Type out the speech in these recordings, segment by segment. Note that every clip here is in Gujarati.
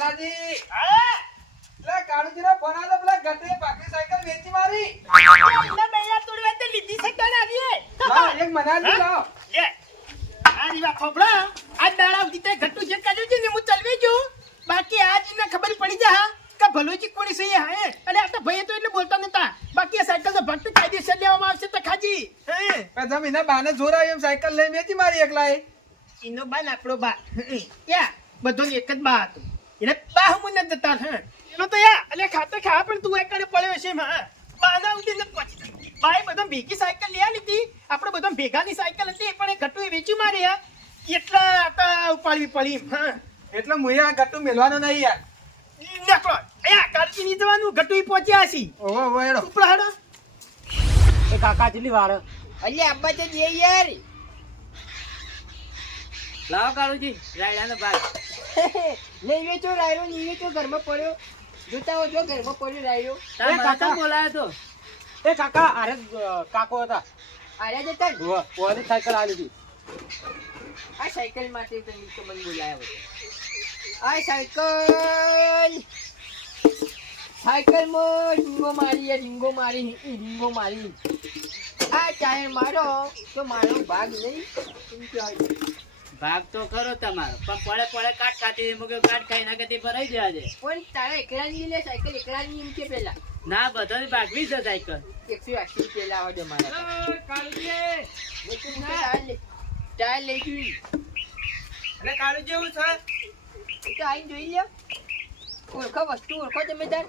ભલાજી હા પેલા કાળુજીનો ફોન આવ્યો તો પેલા ગટે પાકી સાયકલ વેચી મારી એટલે મૈયા તોડવા તે લીધી છે તો લાવીએ લાવ એક મનાજી લાવ લે આ રીવા ખોબડા આ દાડા ઉધી તે ઘટુ જે કાઢ્યું છે ને હું ચલવી જો બાકી આજ ને ખબર પડી જા કે ભલોજી કોણી છે હે અને આ તો ભાઈ તો એટલે બોલતા નતા બાકી આ સાયકલ તો ભક્ત કાયદેસર લેવામાં આવશે તો ખાજી હે પછી એના બાને જોર આવ્યો એમ સાયકલ લઈ વેચી મારી એકલાએ એનો બા ને આપણો બા યા બધો એક જ બા હતો એને બા હું ન જતા હે એનો તો યા એટલે ખાતે ખા પણ તું એકડે પડ્યો છે માં બાના ઉડી ન પહોંચી ભાઈ બધો ભેગી સાયકલ લઈ લીધી આપણે બધો ભેગાની સાયકલ હતી પણ એ ઘટુ એ વેચી મારી યા એટલા આટા ઉપાડવી પડી હા એટલે મુએ આ ગટ્ટુ મેલવાનો નહીં યાર નકળો અયા કાળજી ની જવાનું ઘટુ પહોંચ્યા છી ઓહો ઓહો એડો ઉપરા હાડો એ કાકા ચીલી વાળ અલ્યા અબ્બા તે જે યાર લાવો કાળુજી રાયડાનો ભાગ નહીં વેચો રાયરો નહીં વેચો ઘરમાં પડ્યો જોતા હો જો ઘરમાં પડ્યો રાયરો તારે કાકા બોલાયો તો એ કાકા અરે કાકો હતા આર્યા જતા ને? ઓની સાયકલ આલી હતી આ સાયકલ માટે તો મને બોલાયો હતો આ સાયકલ રીંગો મારી આ ટાયર મારો તો મારો ભાગ નહીં એમ કહેવાય. ભાગ તો ખરો તમારો પણ પડે પડે કાટ ખાતી મુકે કાટ ખાઈ ના કતી ભરાઈ દેવા દે પણ તારા એકલાની લે સાયકલ એકલાની એમ કે પેલા ના બધાની ભાગવી છે સાયકલ 180 પેલા આવડે મારા ટાયર લઈ ગઈ એટલે કાળુજી એવું છે એ તો આઈને જોઈ લ્યો ઓળખો વસ્તુ ઓળખો તમે તાર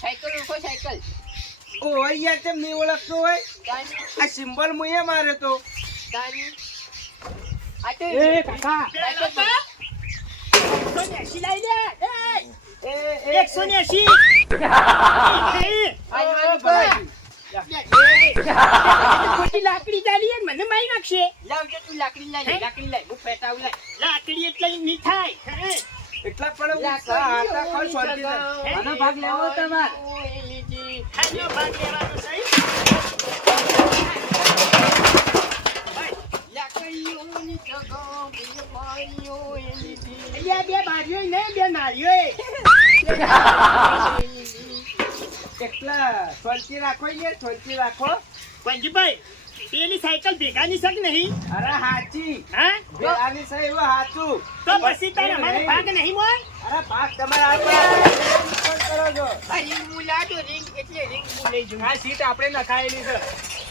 સાયકલ ઓળખો સાયકલ ઓ યાર તેમ નહીં ઓળખતો હોય તાની આ સિમ્બલ મુએ માર્યો તો તાની આ તો એ કાકા એ 180 ખોટી લાકડી ચાલી મને મારી નાખશે લાવજો તું લાકડી લાય હું પેટાવ લાય લાકડી એટલે ની થાય એટલા પણ આટા કોણ સોલતી છે આનો ભાગ લેવો તમાર આનો ભાગ લેવાનો સહી લાકડીઓની જગો બે બારીઓ એની બે બારીઓ ને બે નારીઓ એટલા સોલતી રાખો યાર સોલતી રાખો પંજીભાઈ પેલી સાયકલ ભેગાની સક નહીં અરે હાચી હા આની સહી એવું હાચું તો પછી તારે અમારો ભાગ નહીં મોય અરે ભાગ તમારા હાથમાં કોણ કરો છો આ રિંગ મુલાડો રિંગ એટલે રિંગ મુલઈ જુ આ સીટ આપણે નખાયેલી છે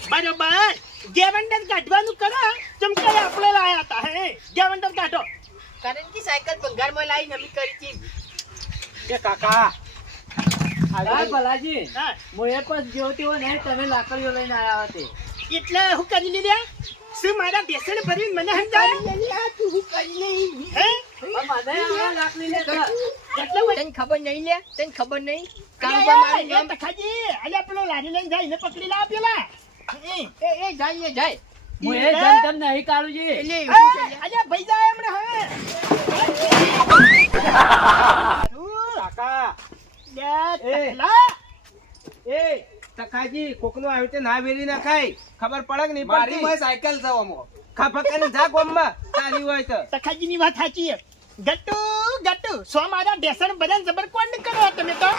બરોબર ગેવંડર કાઢવાનું કરો ચમકારે આપણે લાયા હતા હે ગેવંડર કાઢો કારણ કે સાયકલ ભંગારમાં લાવી નમી કરી હતી કે કાકા હા ભલાજી હા મોએ પર જોતી હોય ને તમે લાકડીઓ લઈને આયા હતા એટલે હું કરી લીધા શું મારા બેસણ ભરીને મને સમજાય તું હું કરી લે હે મને આ લાકડી લે એટલે તને ખબર નહીં લે તને ખબર નહીં કામ પર મારું નામ તખાજી અલ્યા પેલો લારી લઈને જાય ને પકડી લા પેલા એ જાય ને જાય મોએ જન નહીં કાળુજી એટલે અલ્યા ભાઈ જાય હમણે કાકા હવે એ તખાજી કોકનો આવી રીતે ના વેરી ના ખાય ખબર પડે કે નહીં પડતી મારી સાયકલ છે ઓમો ખબર કરીને જા ગોમમાં તારી હોય તો તખાજીની વાત સાચી છે ગટ્ટુ સો મારા બેસણ બધાને જબર કોણ કરો તમે તો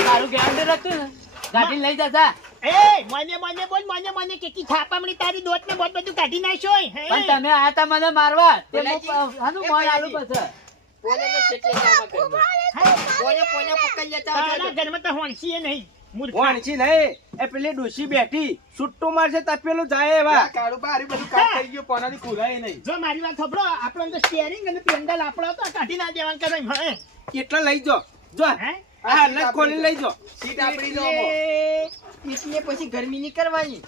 તારું ગેરંટી રાખતું ને ગાડી લઈ જતા એ મને બોલ મને કે થાપામણી તારી દોત ને બોત બધું કાઢી નાખ્યો પણ તમે આયા તા મને મારવા તે હાનું મોય આલુ પછી પોને છેટલે જાવા કરજો પોને પકડી લેતા તારા ઘરમાં તો હોણસી નહીં વાણછી નહીં એ પેલી ડોશી બેઠી સુટ્ટો મારશે તપેલું જાય એવા કાળુ બારી બધું કાટ થઈ ગયું પોનાની ખુલાય નહીં જો મારી વાત સાંભળો આપણો તો સ્ટીયરિંગ અને પેન્ડલ આપણો તો કાઢી ના દેવાનું કરે હે કેટલા લઈ જો જો હે હા લઈ ખોલી લઈ જો સીટ આપડી જો એટલે પછી ગરમી ની કરવાની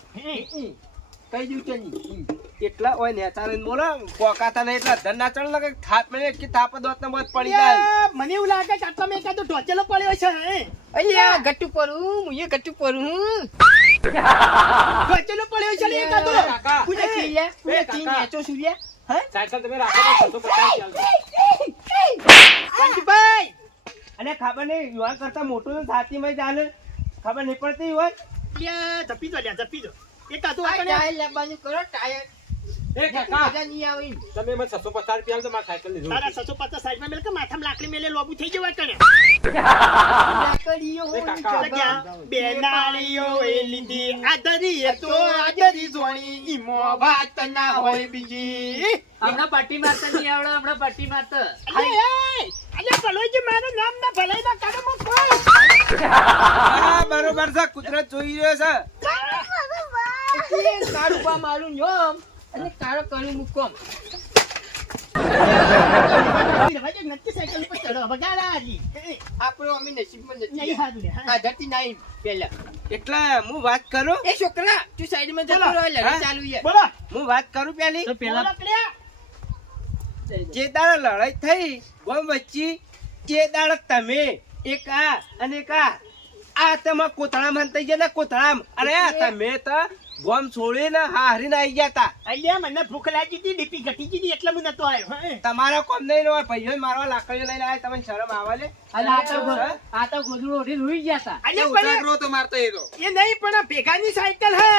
કઈ દઉં તની કેટલા ઓય નેતાને બોલો પોકાતા નહીં એટલા ધન ના ચણ લગે થાપ મેં કે થાપ દોત ને મત પડી જાય મને એવું લાગે કે આટલા મેં કાતો ઢોચેલો પડ્યો છે હે અલ્યા ગટ્ટુ પરું મુયે ગટ્ટુ પરું ઢોચેલો પડ્યો છે ને કાતો કાકા પૂજા કીયા પૂજા કી નેચો સુલ્યા હે સાયકલ તમે રાખો તો 150 ચાલશે પંચભાઈ અને ખબર નહીં યુવાન કરતા મોટું છાતી માં ચાલે ખબર નહીં પડતી હોય લ્યા જપી દો એ કાતો આપણે ટાયર લેવાનું કરો ટાયર એ કાકા મજા નહીં આવે તમે મને 650 રૂપિયા તો મારી સાયકલ ની તારા જરૂર 650 સાઈડમાં મેલ કે માથામાં લાકડી મેલે લોબુ થઈ જવા કરે એ કાકા બેનાળીઓ એ લીધી આદરી એ તો આદરી જોણી ઈમો વાત ના હોય બીજી હમણાં પટ્ટી મારતા નહીં આવડે, હમણાં પટ્ટી મારતા. અલે ભલોજી મારું નામ ના ભલાઈ ના કાઢો મો કોઈ બરોબર છે, કુદરત જોઈ રહ્યો છે. કાળું પા મારું જોમ અને કાળો કરું મુકોમ નક્કી સાયકલ પર ચડો વગાડા આજી આપણો અમે નસીબમાં નથી હારું લે હા ધરતી નાઈ પેલા એટલે હું વાત કરું, એ છોકરા તું સાઈડમાં જતો બોલો. રહો લડી હા? ચાલુ યાર બોલો હું વાત કરું પેલી. તો પેલા જે દાડે લડાઈ થઈ ગોમ વચ્ચે એ દાડે તમે એક આ અને એક આ તમે કોથળામાં થઈ ગયા ને કોથળામાં. અરે તમે તો ગોમ છોડીને હારીને આવી ગયા તા. અલ્યા મને ભૂખ લાગી હતી ડીપી ઘટી ગઈ એટલે હું નતો આવ્યો તમારો કોમ નહીં હોય, ભાઈઓ મારવા લાકડીઓ લઈને આવ્યા, તમને શરમ આવે લે? અને આ તો ગોદડું ઓઢીને હુઈ ગયા તા. અલ્યા પણ એ નહીં પણ આ ભેગાની સાયકલ હે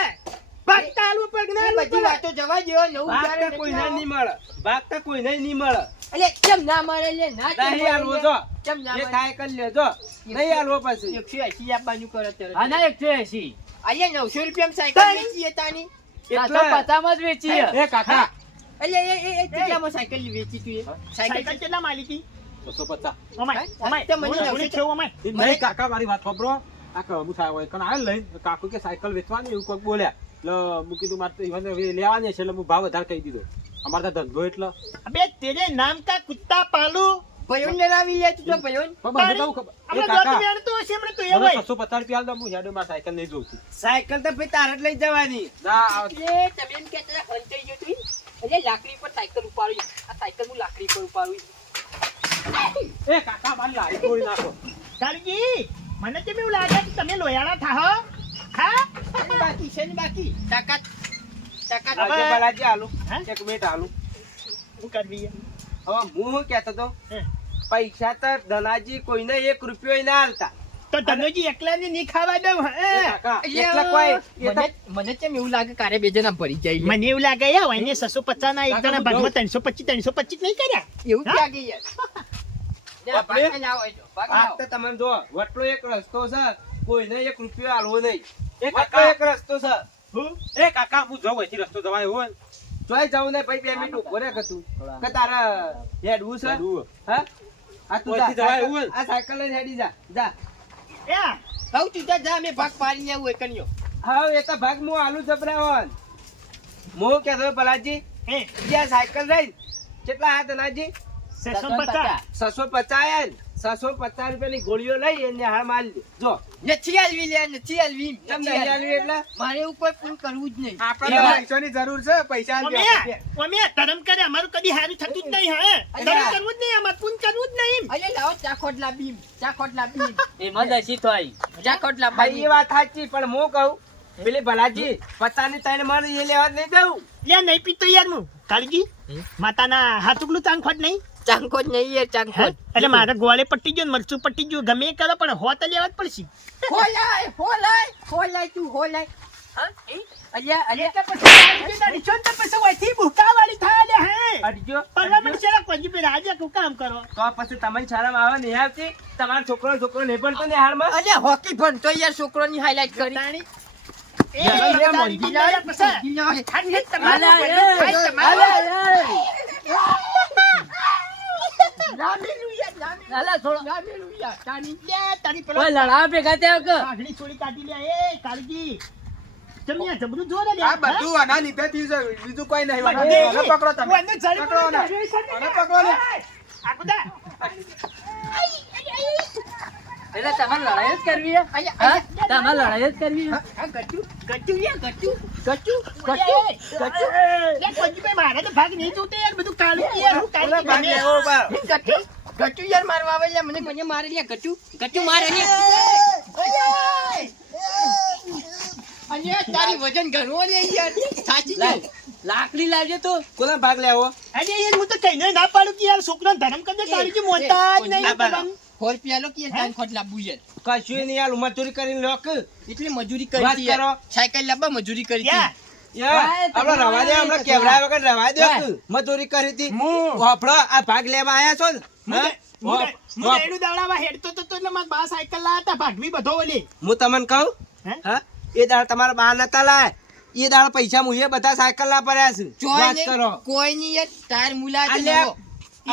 ભાગતા આલુ પર ના બધી વાતો જવા જેવો નવું ભાગતા કોઈને નહીં મળે, ભાગતા કોઈને નહીં મળે. અલ્યા કેમ ના મળે લે ના નહીં હાલવો જો, કેમ ના જે મળે થાય કરી લેજો, નહીં હાલવો પછી. 180 આપવાનું કરો ત્યારે હા ના 180. અલ્યા 900 રૂપિયામાં સાયકલ વેચીએ તાની 750 માં જ વેચી હે. એ કાકા અલ્યા એ કેટલામાં સાયકલ વેચી તું એ સાયકલ કેટલા માલિકી 650 ઓમાય ઓમાય તે મને 900 છે ઓમાય નહીં કાકા મારી વાત સાંભળો આ કમુ થાય હોય કણ આવે લઈને કાકુ કે સાયકલ વેચવાની એવું કોઈક બોલ્યા એટલે હું કીધું મારે તો ઈવન લેવાની છે એટલે હું ભાવ વધારે કહી દીધો અમારે તો ધંધો એટલે અબે તેરે નામ કા કુત્તા પાલુ ભયોન લેરાવી લે તું તો ભયોન પણ મને કહું આપણે એ કાકા દોત વેણતો હશે હમણે તો મને એવાય 650 રૂપિયા આલ દો હું હેડો મારી સાયકલ નહીં જોઉં સાયકલ તો ભાઈ તારે જ લઈ જવાની. ના આ એ તમે એમ કહેતા હંચાઈ ગયો તું અરે લાકડી પર સાયકલ ઉપાડી આ સાયકલ હું લાકડી પર ઉપાડી એ કાકા મારી લારી તોડી નાખો કાળજી મને કેમ એવું લાગે કે તમે લોયાળા થાહો હા બાકી છે ને બાકી તાકાત તાકાત આજે બાલાજી આલુ, હા? એક મિનિટ આલુ. હું કરવી હવે હું શું કહેતો તો, હે પૈસા તો ધનાજી કોઈને 1 રૂપિયો ના આલતા. તો ધનોજી એકલાને નહીં ખાવા દઉં હે એ કાકા એટલે કોઈ એ તો મને કેમ એવું લાગે કારે બે જણા ભરી જાય મને એવું લાગે યાર એને 650 ના એક જણા ભાગમાં 325 નહીં કર્યા એવું હા? લાગે યાર આપણે ભાગ આ તો તમે જો વટલો એક રસ્તો છે, કોઈને 1 રૂપિયો આલવો નહીં. એ વટલો કાકા એક રસ્તો છે. એ કાકા હું જાઉં અહીંથી રસ્તો જવાય હોય ને જોઈ જાઉં ને ભાઈ 2 મિનિટ ઉભો રહે કે તું કે તારા હેડવું છે? હેડવું. હા આ તું ઓયથી જા, જવાય સાયકલ- એવું? આ સાયકલ લઈને હેડી જા જા. યા હવ તું જા મે ભાગ પાડી આવું એકન્યો હા એ તો ભાગ હું આલુ જબરાવન. હું કહેતો ભલાજી હે જે સાયકલ રહી કેટલા આ ધનાજી? 650 650 આયા ને? 650 રૂપિયાની ગોળીઓ લઈ એને હાર મારી દે. જો નથી આલવી લે નથી આલવી કેમ નહીં આલવી એટલે? મારે એવું કોઈ પૂરું કરવું જ નહીં આપણે એવા- પૈસાની જરૂર છે, પૈસા આલજો. ઓમે ધરમ કરે અમારું કદી હારું થતું જ નહીં હે ધરમ કરવું જ નહીં અમાર પૂન કરવું જ નહીં અલે લાવો ચાખોટ લાબી એમાં દસી થાય. ચાખોટ હા, લાબી એ વાત સાચી પણ હું કહું પેલી ભલાજી પચાની ત્રણ મારે એ લેવા જ નહીં દઉં. લે નહીં પીતો યાર હું કાળજી માતાના હાથુકલું ચાંખોટ નહીં ચાંખોટ નહીં યાર હે? ચાંખોટ એટલે મારે ગોળે પટ્ટી ગયો ને મરચું પટ્ટી ગયું ગમે એ કરો પણ હોત લેવા જ પડશે હોલાય તું હોલાય હા એ અલ્યા અલ્યા એટલે પછી કાળજીના નિશાન તો પછી વહીથી ભૂકાવાળી થાય લે હે અડજો પાર્લામેન્ટ શેરા કોજી પે રાજ્ય નું કામ કરો તો પછી તમને શરમ આવે નહીં આવતી? તમારો છોકરો નહીં ભણતો નિહાળમાં? અલ્યા હોકી ભણતો યાર છોકરોની હાઈલાઈટ કરી તાણી એ જરા જરા તારી મોંઘી બિલાડી પછી ખાલી તમારું તારી પેલો ઓય લડાવા ભેગા થયા કે? કાઢણી છોડી કાઢી લે એ કાળજી જમ્યા જબરું જો લે આ બધું આના લીધે થયું છે, બીજું કોઈ નહીં. બધે આને પકડો તમે. ઓને જડી પકડો આને. આને પકડો ને. આગુદા એટલે તમારે લડાઈ જ કરવી હે? હા? તમારે લડાઈ જ કરવી હે? મારે તો ભાગ નહીં જોતો યાર બધું કાળું યાર હું ઓલા ભાગ કાઢી લેવો ઉપર. ગટુ યાર મારવા આવે લે મને કોને મારે લે ગટુ મારે લે અને તારી વજન ઘણો લે યાર સાચી લાવ. જ લાકડી લાવજે તો. કોના ભાગ લેવો? અરે યાર હું તો કહીને ના પાડું કે યાર છોકરા ધર્મ કરે કાળજી મોટા જ નહીં ના પાડો. કરવાનું. ₹100 લો કે તાન ખોટ લાવવું યાર કશું નહીં યાર, મજૂરી કરીને લોક. એટલે મજૂરી વાત કરી કરો. સાયકલ લાવવા મજૂરી કરી યાર આપણે રવા દે, હમણાં કેવડાયા વગર રવા દે. મજૂરી કરી હતી. વાપરો, આ ભાગ લેવા આયા છો ને? હા? હું એનું દાવડાવા હેડતો તો એટલે મારા બા સાયકલ લાયા હતા ભાગવી બધો ઓલી હું તમને કહું, હે? હા, એ દાળ તમારા બા નતા લાયા. એ દાળ પૈસા મુએ બધા સાયકલ ના પડ્યા છે. વાત કરો. કોઈ નહીં યાર તાર મુલાકાત અલ્યા,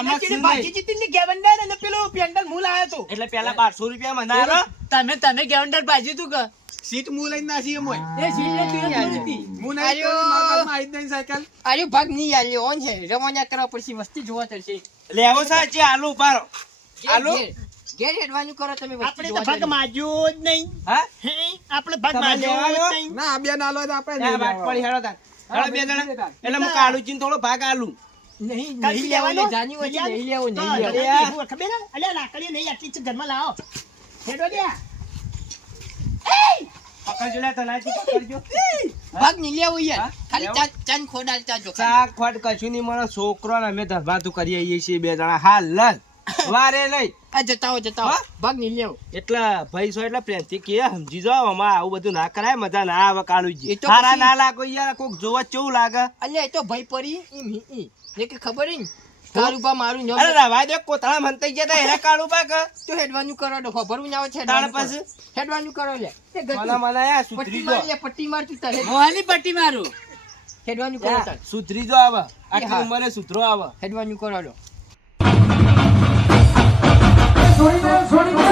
એના ચીડે ભાગી જીતીને ગેવંડર અને પેલો પેન્ડલ મૂલ આયો તો એટલે પેલા 1200 રૂપિયા મને આલો. તમે ગેવન્ડર ભાજી તું કે સીટ મુ લઈને નાસી એમ હોય. એ સીટ તું હતી મુ નહીં તો મારા બાપમાં આવી જ નહીં સાયકલ. આર્યો ભાગ નહીં આલ્યો ઓન છે રવાના કરવા પડશે વસ્તી જોવા પડશે લેવો સાચી આલુ ઉપાડો. આલુ? ઘેર હેડવાનું કરો તમે વસ્તી આપણે તો જોવા ભાગ પડશે. માજ્યો જ નહીં હા? હે આપણે ભાગ તમારે માજ્યો જ લેવાનો? નહીં ના આ બે ના લો તો આપણે એ નહીં વાત પડી, લેવા. હેડો તાર. હેડો બે જણા. એટલે હું કાળુજીને થોડો ભાગ આલું. નહીં કાલથી નહીં લેવો લેવાનો? જાની હોય યાર, નહીં લેવો તો નહીં લેવો દાદાજી એવું ખબર હે? અલ્યા લાકડી નહીં આટલી છે ઘરમાં લાવો હેડો ગયા પકડજો લે, તલાટી પકડજો. ભાગ નહીં લેવો યાર હા? ખાલી લેવો? ચાન ખોડાલતા જો શાક ફટ કશું નહીં મળે. છોકરો ને અમે ધરભાતું કરી આવીએ છીએ બે જણા હાલ જ. વારે નહીં. આ જતાઓ હા? ભાગ નહીં લેવો એટલે ભાઈ છો એટલે પ્રેમથી કે સમજી જાઓ, આમાં આવું બધું ના કરાય, મજા ના આવે. કાળુજી એ તો હારા પછી- ના લાગો યાર, કોક જોવા કેવું લાગે. અલ્યા એ તો ભય પડી ને કે ખબર હે ને કારુબા મારું નામ અરે રવા દે, કોતળા મંતાઈ ગયા તા એના કાળુબા કે તો હેડવાનું કરો તો ખબરું ના આવે છે તાણ હેડવાનું પછી? કરો. હેડવાનું કરો લે એ ગતું. મને મનાયા પટ્ટી સુધરી માર જો. લે પટ્ટી માર તું તારે મોહાની પટ્ટી મારું હેડવાનું કરો તાર સુધરી જો આવે. આટલી હા. ઉંમરે સુધરો આવે. હેડવાનું કરો લો છોડી દે